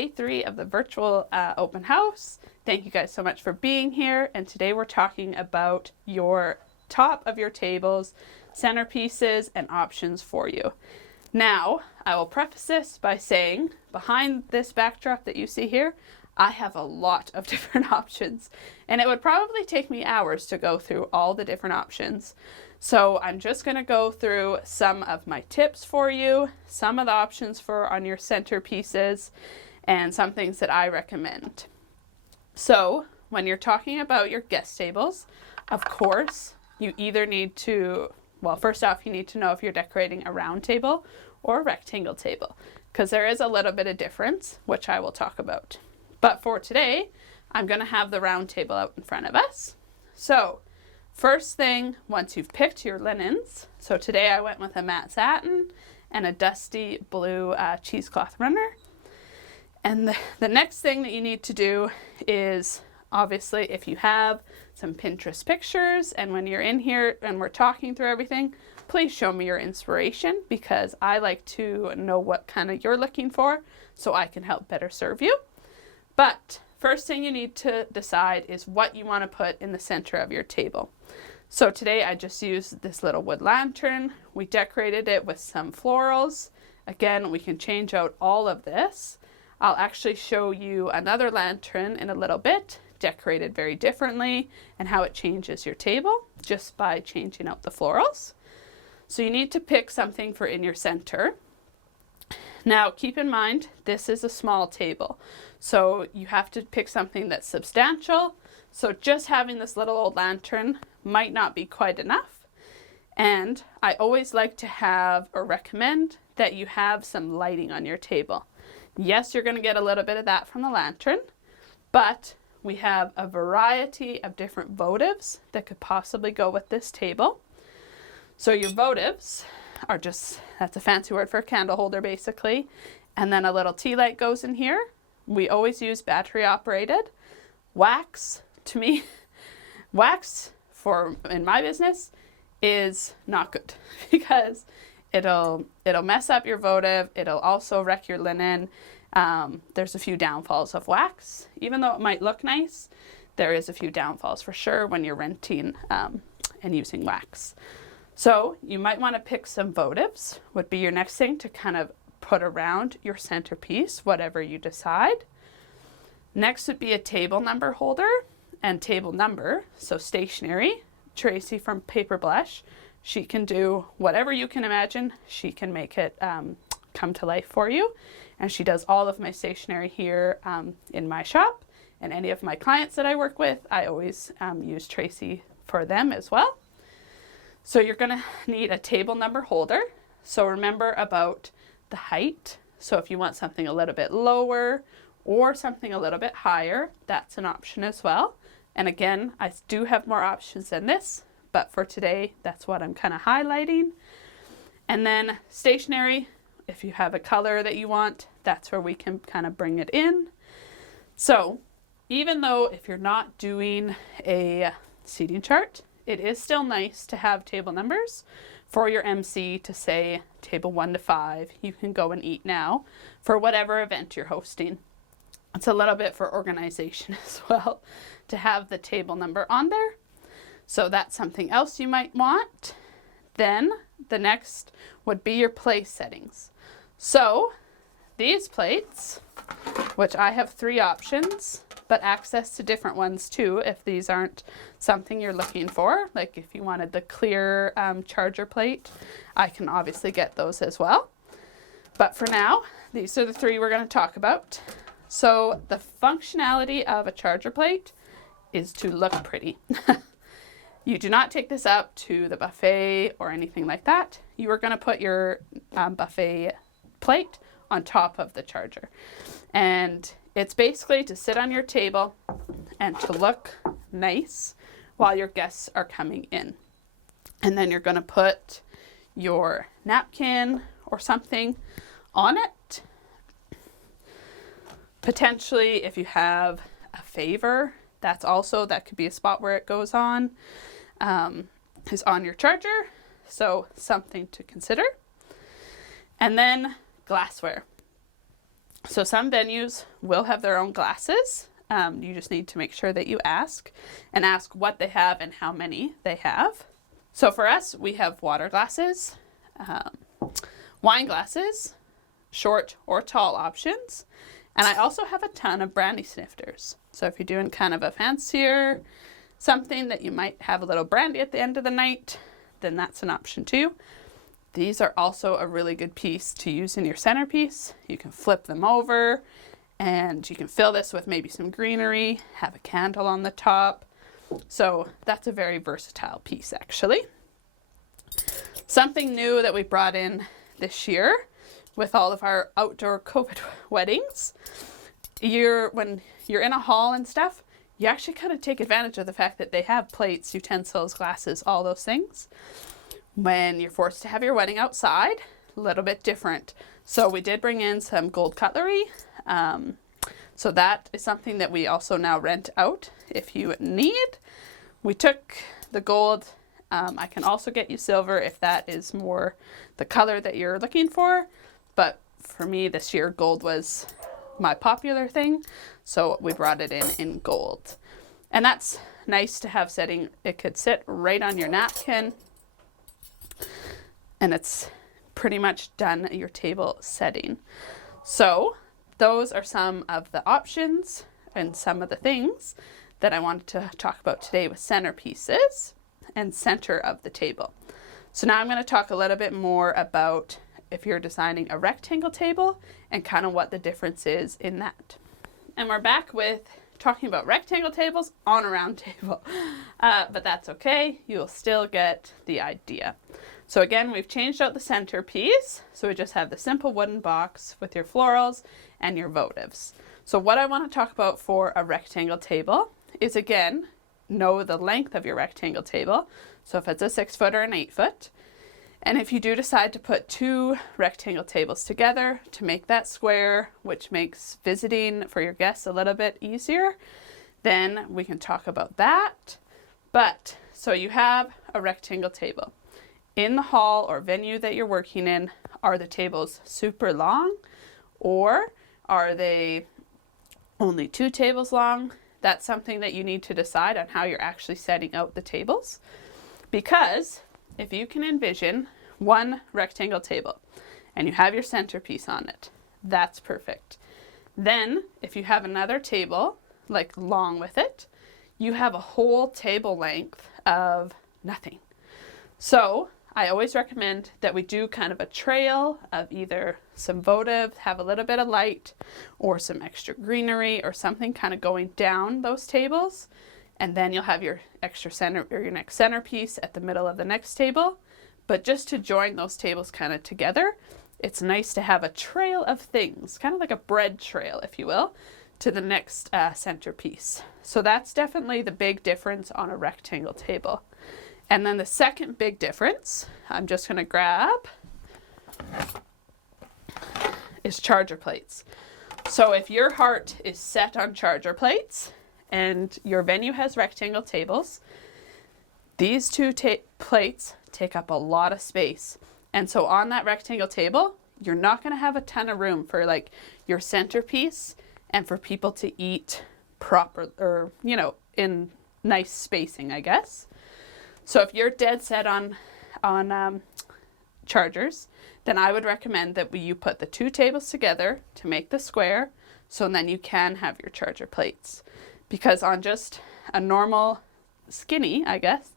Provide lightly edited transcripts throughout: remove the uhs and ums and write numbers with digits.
day 3 of the virtual open house. Thank you guys so much for being here. And today we're talking about your top of your tables, centerpieces, and options for you. Now, I will preface this by saying behind this backdrop that you see here, I have a lot of different options, and it would probably take me hours to go through all the different options. So I'm just going to go through some of my tips for you, some of the options for on your centerpieces, and some things that I recommend. So when you're talking about your guest tables, of course, you either need to, well, first off, you need to know if you're decorating a round table or a rectangle table, because there is a little bit of difference, which I will talk about. But for today, I'm going to have the round table out in front of us. So first thing, once you've picked your linens, so today I went with a matte satin and a dusty blue cheesecloth runner. And the next thing that you need to do is, obviously, if you have some Pinterest pictures, and when you're in here and we're talking through everything, please show me your inspiration, because I like to know what kind of you're looking for so I can help better serve you. But first thing you need to decide is what you want to put in the center of your table. So today I just used this little wood lantern. We decorated it with some florals. Again, we can change out all of this. I'll actually show you another lantern in a little bit, decorated very differently, and how it changes your table just by changing out the florals. So you need to pick something for in your center. Now, keep in mind, this is a small table, so you have to pick something that's substantial. So just having this little old lantern might not be quite enough. And I always like to have or recommend that you have some lighting on your table. Yes, you're going to get a little bit of that from the lantern, but we have a variety of different votives that could possibly go with this table. So your votives are just, that's a fancy word for a candle holder basically. And then a little tea light goes in here. We always use battery operated. Wax, to me, wax in my business is not good because it'll mess up your votive. It'll also wreck your linen. There's a few downfalls of wax. Even though it might look nice, there is a few downfalls for sure when you're renting and using wax. So you might want to pick some votives, would be your next thing to kind of put around your centerpiece, whatever you decide. Next would be a table number holder and table number, so stationery. Tracy from Paper Blush, she can do whatever you can imagine. She can make it come to life for you. And she does all of my stationery here in my shop. And any of my clients that I work with, I always use Tracy for them as well. So you're going to need a table number holder. So remember about the height. So if you want something a little bit lower or something a little bit higher, that's an option as well. And again, I do have more options than this, but for today, that's what I'm kind of highlighting. And then stationery, if you have a color that you want, that's where we can kind of bring it in. So even though if you're not doing a seating chart, it is still nice to have table numbers for your MC to say table 1 to 5. You can go and eat now for whatever event you're hosting. It's a little bit for organization as well to have the table number on there. So that's something else you might want. Then the next would be your place settings. So these plates, which I have 3 options, but access to different ones too if these aren't something you're looking for. Like if you wanted the clear charger plate, I can obviously get those as well. But for now, these are the 3 we're going to talk about. So the functionality of a charger plate is to look pretty. You do not take this up to the buffet or anything like that. You are going to put your buffet plate on top of the charger. And it's basically to sit on your table and to look nice while your guests are coming in. And then you're going to put your napkin or something on it. Potentially, if you have a favor, that could be a spot where it goes on, is on your charger. So something to consider. And then glassware. So some venues will have their own glasses. You just need to make sure that you ask what they have and how many they have. So for us, we have water glasses, wine glasses, short or tall options. And I also have a ton of brandy snifters. So if you're doing kind of a fancier something that you might have a little brandy at the end of the night, then that's an option too. These are also a really good piece to use in your centerpiece. You can flip them over and you can fill this with maybe some greenery, have a candle on the top. So that's a very versatile piece actually. Something new that we brought in this year with all of our outdoor COVID weddings, when you're in a hall and stuff, you actually kind of take advantage of the fact that they have plates, utensils, glasses, all those things. When you're forced to have your wedding outside, a little bit different. So we did bring in some gold cutlery. So that is something that we also now rent out if you need. We took the gold. I can also get you silver if that is more the color that you're looking for. But for me this year, gold was my popular thing. So we brought it in gold. And that's nice to have sitting. It could sit right on your napkin. And it's pretty much done your table setting. So those are some of the options and some of the things that I wanted to talk about today with centerpieces and center of the table. So now I'm going to talk a little bit more about if you're designing a rectangle table and kind of what the difference is in that. And we're back with talking about rectangle tables on a round table, but that's okay. You'll still get the idea. So again, we've changed out the centerpiece. So we just have the simple wooden box with your florals and your votives. So what I want to talk about for a rectangle table is, again, know the length of your rectangle table. So if it's a 6 foot or an 8 foot, and if you do decide to put 2 rectangle tables together to make that square, which makes visiting for your guests a little bit easier, then we can talk about that. But so you have a rectangle table. In the hall or venue that you're working in, are the tables super long or are they only 2 tables long? That's something that you need to decide on how you're actually setting out the tables. Because if you can envision one rectangle table and you have your centerpiece on it, that's perfect. Then if you have another table like long with it, you have a whole table length of nothing. So I always recommend that we do kind of a trail of either some votive, have a little bit of light, or some extra greenery or something kind of going down those tables. And then you'll have your extra center or your next centerpiece at the middle of the next table. But just to join those tables kind of together, it's nice to have a trail of things, kind of like a bread trail, if you will, to the next centerpiece. So that's definitely the big difference on a rectangle table. And then the second big difference, I'm just going to grab, is charger plates. So if your heart is set on charger plates and your venue has rectangle tables, these 2 plates take up a lot of space. And so on that rectangle table, you're not going to have a ton of room for like your centerpiece and for people to eat proper, or, you know, in nice spacing, I guess. So if you're dead set on chargers, then I would recommend that you put the 2 tables together to make the square, so then you can have your charger plates. Because on just a normal skinny, I guess,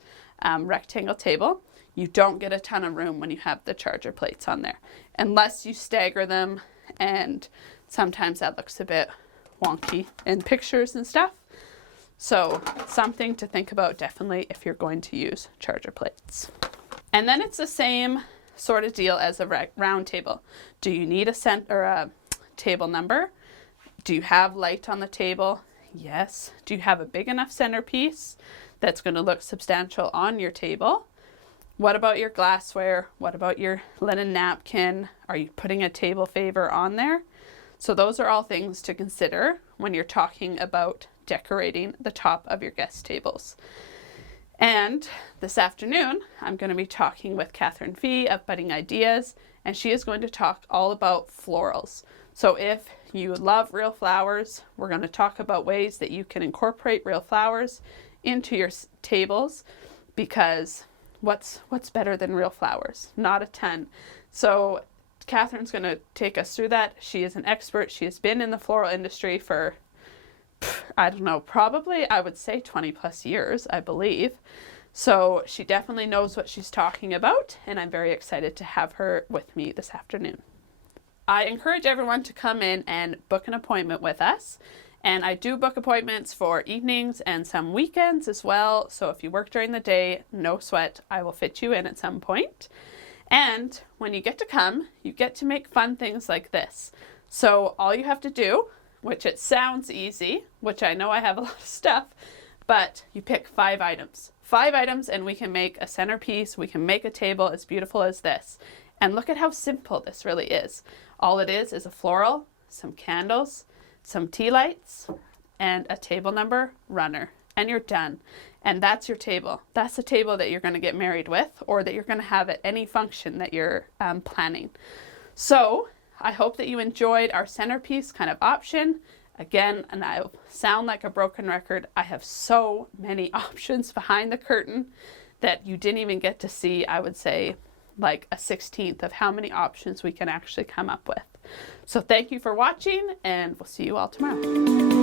rectangle table, you don't get a ton of room when you have the charger plates on there, unless you stagger them, and sometimes that looks a bit wonky in pictures and stuff. So something to think about definitely if you're going to use charger plates. And then it's the same sort of deal as a round table. Do you need a table number? Do you have light on the table? Yes. Do you have a big enough centerpiece that's going to look substantial on your table? What about your glassware? What about your linen napkin? Are you putting a table favor on there? So those are all things to consider when you're talking about decorating the top of your guest tables. And this afternoon, I'm going to be talking with Catherine Fee of Budding Ideas, and she is going to talk all about florals. So if you love real flowers, we're going to talk about ways that you can incorporate real flowers into your tables, because what's better than real flowers? Not a ton. So Catherine's going to take us through that. She is an expert. She has been in the floral industry for, I don't know, probably I would say 20 plus years, I believe. So she definitely knows what she's talking about, and I'm very excited to have her with me this afternoon. I encourage everyone to come in and book an appointment with us. And I do book appointments for evenings and some weekends as well. So if you work during the day, no sweat, I will fit you in at some point. And when you get to come, you get to make fun things like this. So all you have to do, which it sounds easy, which I know I have a lot of stuff, but you pick 5 items. 5 items and we can make a centerpiece, we can make a table as beautiful as this. And look at how simple this really is. All it is a floral, some candles, some tea lights, and a table number runner, and you're done. And that's your table. That's the table that you're going to get married with, or that you're going to have at any function that you're planning. So I hope that you enjoyed our centerpiece kind of option. Again, and I sound like a broken record, I have so many options behind the curtain that you didn't even get to see, I would say, like a 16th of how many options we can actually come up with. So thank you for watching, and we'll see you all tomorrow.